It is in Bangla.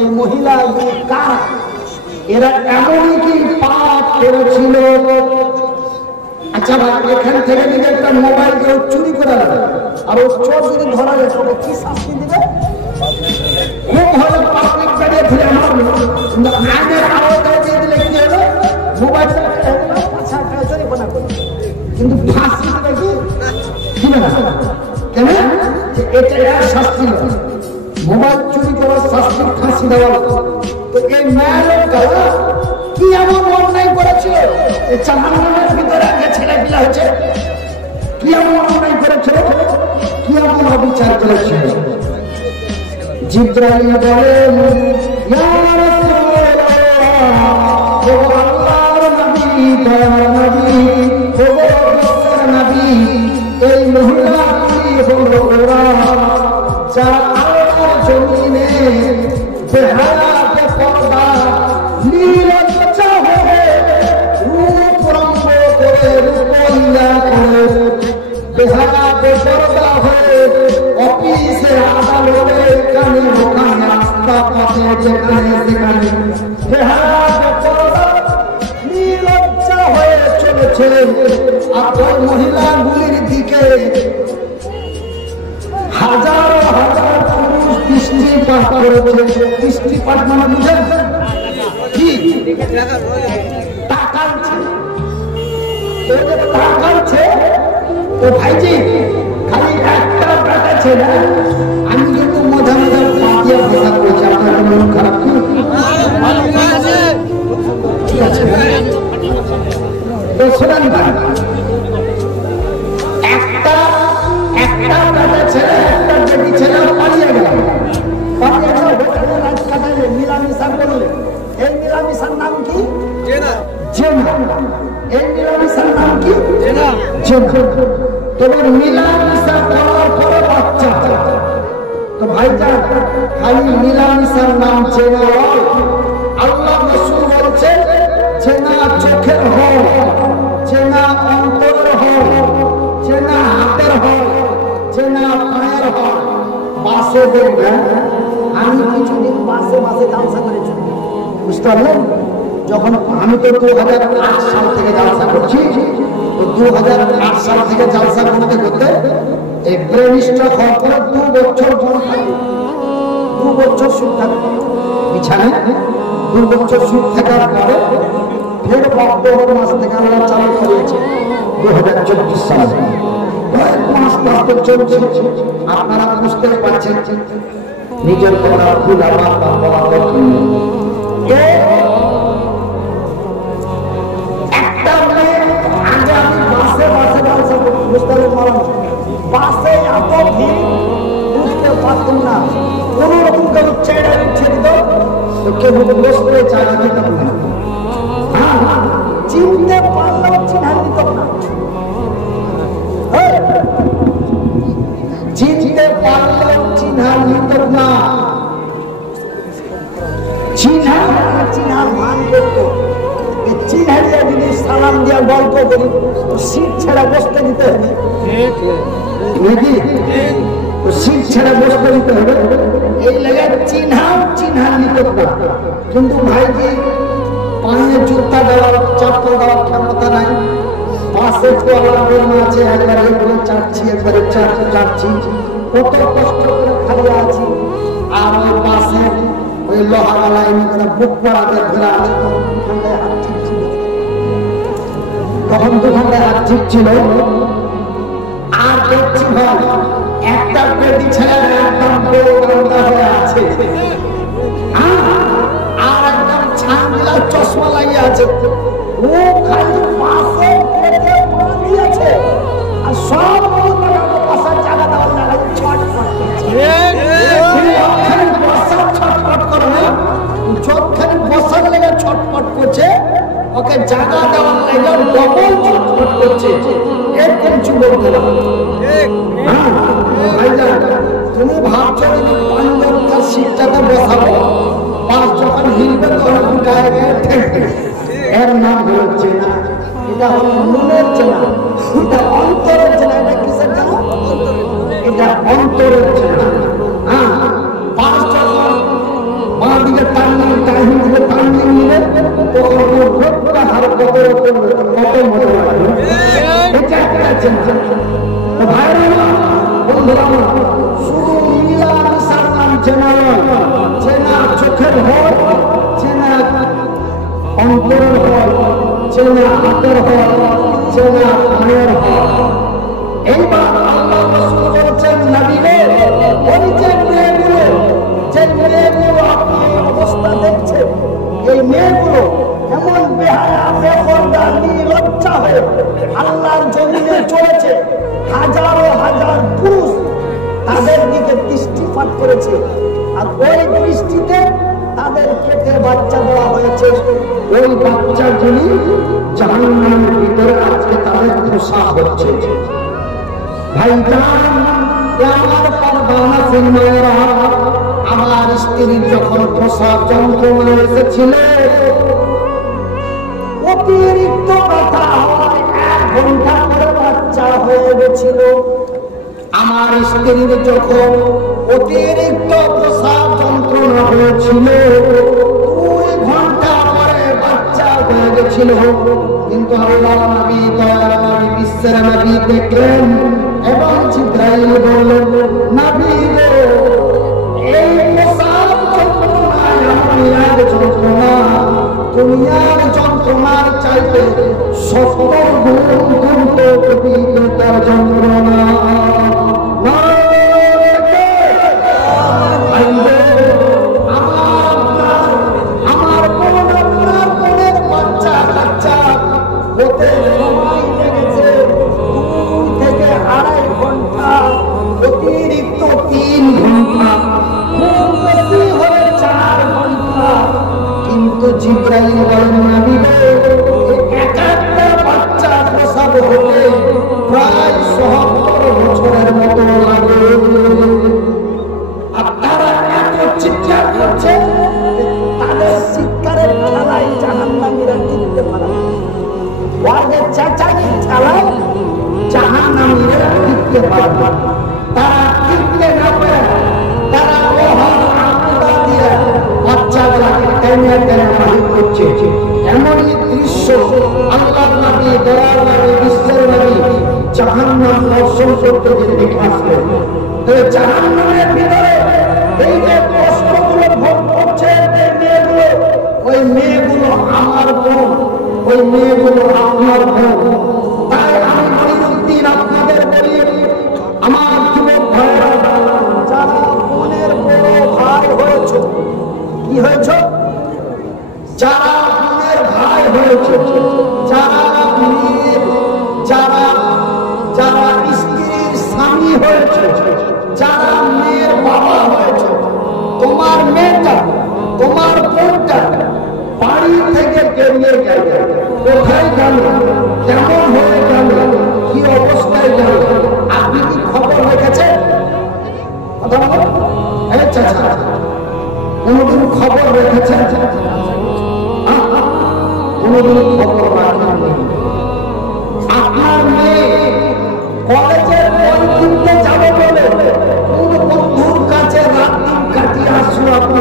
এই মহিলা কারা, এরা এমনই কি পাপ করেছিল। আচ্ছা ভাই, এখান থেকে যদি একটা মোবাইল কেউ চুরি করে নেবে আর ও চোর যদি ধরা যায় তবে কি শাস্তি দিবে? খুব হলে পাবলিক দাঁড়িয়ে ফিরে মারবে, কিন্তু আইনের আওতায় দিয়ে দিলে কি হবে? মোবাইলটা জরিমানা করবে, কিন্তু ফাঁসি দিবে কি দিবে না। কেন? এটা শাস্তি নয়, মোবাইল চুরি করার শাস্তি ফাঁসি দেওয়া। তো এই মেয়েটা কি এমন অন্যায় করেছিল? এই জাহান্নামের ভিতরে আগে ছেলেপিলা হচ্ছে, কি এমন অন্যায় করেছিল, কি এমন অবিচার করেছিল? জিবরাইল বলেন, ইয়া রাসূলুল্লাহ, ও আল্লাহর নবী, দয়ার নবী, ও বিশ্বের নবী, এই মহিলাটি হলো ওরা যারা আল্লাহর জমিনে বেহায়া বেপরদা নির্লজ্জা হয়ে রূপ রঙ্গ করে রূপইয়া করে বেহায়া বেপরদা হয়ে অফিসে আদালতে এখানে ওখানে রাস্তা পথে যেখানে সেখানে বেহায়া বেপরদা নির্লজ্জা হয়ে চলেছে। আর ওই মহিলাগুলির দিকে হাজার হাজার পুরুষ দৃষ্টিপাত করেছে। দৃষ্টিপাত মানে বুঝেন কি? তাকাচ্ছে। তো ভাইজি খালি একটা ব্যাটা ছেলে, আমি কিন্তু মজা মজা পাতিয়া ভাষা করেছি, আপনার মন খারাপ কি? ঠিক আছে, তো শোনেন ভাই, একটা ব্যাটা ছেলে একটা বেটি ছেলে পালিয়ে গেল। মিলামিশা করলে এই মিলামিশার নাম কি? জেনা। এই মিলামিশার নাম কি? জেনা। তবে মিলামিশা করার পরে বাচ্চা। তো ভাইজান, খালি মিলামিশার নাম জেনা নয়, আল্লাহ রাসূল বলছেন জেনা চোখের হয়, জেনা অন্তরের হয়, জেনা হাতের হয়, জেনা পায়ের হয়। বাসে দেখবেন, আমি কিছুদিন বাসে জালসা করেছি, বুঝতে পারলেন? যখন আমি তো 2008 সাল থেকে জালসা করছি, তো 2008 সাল থেকে জালসা করতে করতে এই ব্রেন স্ট্রোক হওয়ার পরে 2 বছর 2 বছর সুখ থাকে বিছানায়, 2 বছর সুখ থাকার পরে ফের অক্টোবর মাস থেকে আল্লাহ চালু করেছে 2024 সালে। আস্তে চলছে, আপনারা বুঝতে পারছেন নিজের কথা খুব আমার বলা দরকার। একটা মেয়ে আগে আমি বাসে বুঝতে পারলাম, বাসে এত ভিড় বুঝতে পারতাম না, কোন রকম কেউ ছেড়ে দিত তো কেউ বসতে চায় না, চিনতে পারলেও চিনা দিত না, চিনতে পারলেও চিহ্না নিত না, চিহ্নার মান করত। চিহ্নিয়া যদি সালাম দিয়া গল্প করি তো সিট ছেড়ে বসতে দিতে হবে, সিট ছেড়ে বসতে দিতে হবে, এই লেগে চিহ্না নিত না। কিন্তু ভাইজি পায়ে জুতা দেওয়ার চপ্পল দেওয়ার ক্ষমতা নাই, পাশে আছে, একবারে চাচ্ছি একবারে চাচ্ছি, কত কষ্ট করে খালি আছি। আর ওই পাশে ওই লোহাওয়ালা এমনি করে বুক পড়াতে ধরে আছে, তখন 2 ঘন্টায় হাত ছিল। আর দেখছি ভাই একটা পেটি ছেলে একদম হয়ে আছে, আর একদম ছাঁদিলা চশমা লাগিয়ে আছে, ও খালি পাশে দিয়েছে আর সব পাশার জায়গা দেওয়ার জায়গায় ছটফট করছে। ছটফট করে না, যতখানি বসার লেগে ছটফট করছে, ওকে জায়গা দেওয়ার লেগে ডবল ছটফট করছে। এরকম কিছু বলতে না। তুমি ভাবছো যদি 5 জনকার সিটটাতে বসাবো, 5 যখন হিলবে তখন গায়ে গায়ে ঠেকবে, এর নাম হচ্ছে না। এটা হলো মনের চেনা, এটা অন্তরের চেনা। এটা কিসের চেনা? এটা অন্তরের চেনা। 5 যখন আর কত রকম কত মতো লাগে, এটা একটা চিন্তা। ভাইরা বন্ধুরা, শুধু মিলামিশার নাম চেনা নয়, চেনা চোখের হয়, চেনা অন্তরের হয়, চেনা হাতের হয়, চেনা পায়ের হয়। এইবার আল্লাহ রাসূল বলছেন, নবী রে, ওই যে মেয়েগুলো আপনি অবস্থা দেখছেন, এই মেয়েগুলো এমন বেহায়া বেপরদা নির্লজ্জা হয়ে আল্লাহর জমিনে চলেছে, হাজারো হাজার পুরুষ তাদের দিকে দৃষ্টিপাত করেছে, আর ওই দৃষ্টিতে তাদের পেটে বাচ্চা দেওয়া হয়েছে। ওই বাচ্চাগুলি জাহান্নামের ভিতরে আজকে তাদের প্রসাব হচ্ছে। ভাইজান, আমার পারবানা সিনেমারা, আমার স্ত্রীর যখন প্রসাব যন্ত্রণা এসেছিল, অতিরিক্ত ব্যথা হয়, 1 ঘন্টা করে বাচ্চা হয়ে গেছিল। আমার স্ত্রীর যখন অতিরিক্ত প্রসাব যন্ত্রণা হয়েছিল, 2 ঘন্টা পরে বাচ্চা হয়ে গেছিল। কিন্তু আল্লাহ নবী, দয়ার নবী, বিশ্বের নবী দেখলেন এবং জিবরাইল বললেন, নবী গো, এই প্রসাব যন্ত্রণা দুনিয়ার যন্ত্রণা, দুনিয়ার যন্ত্রণার চাইতে 70 গুণ অভিজ্ঞতার যন্ত্রণা। আমার বোন, আপনার বোনের বাচ্চা কাচ্চা হতে সময় লেগেছে 2 থেকে 2.5 ঘন্টা, অতিরিক্ত 3 ঘন্টা, খুব বেশি হলে 4 ঘন্টা। কিন্তু জিবরাইল বলেন, নবী গো, একটা বাচ্চা প্রসব হতে প্রায় 70 বছরের মতো লাগে। আপনারা এত চিৎকার করছেন, তাদের চিৎকারের ঠেলায় জাহান্নামীরা টিকতে পারে না। ওদের চেঁচানি ঠেলায় জাহান্নামীরা টিকতে পারে না। তারা টিকতে না পারে, তারা লোহার আগুন দিয়ে বাচ্চাগুলোকে টেনে টেনে বাহির করছে। এমনই দৃশ্য আল্লাহর নবী, দয়ার নবী, বিশ্বের নবী জাহান্নাম দর্শন করতে গিয়ে দেখে আসলেন। জাহান্নামের ভিতরে এই যে কষ্টগুলো ভোগ করছে মেয়েগুলো, ওই মেয়েগুলো আমার বোন, ওই মেয়েগুলো আপনার বোন। তাই আমি মনিরুদ্দিন আপনাদের বলি, আমার যুবক ভাইরা, যারা বোনের বড় ভাই হয়েছ, কি হয়েছ? যারা বোনের ভাই হয়েছ, যারা যারা স্ত্রীর স্বামী হয়েছে, যারা মেয়ের বাবা হয়েছে, তোমার মেয়েটা, তোমার বোনটা বাড়ি থেকে বেরিয়ে গেল, কোথায় গেল, কেমন হয়ে গেল, কি অবস্থায় গেল, আপনি কি খবর রেখেছেন? কথা বলো, কোনদিন খবর রেখেছেন? কোনদিন খবর রাখেন? আপনার মেয়ে কলেজের বই কিনতে যাবে বলে কোন বন্ধুর কাছে রাত দিন কাটিয়ে আসলো, আপনি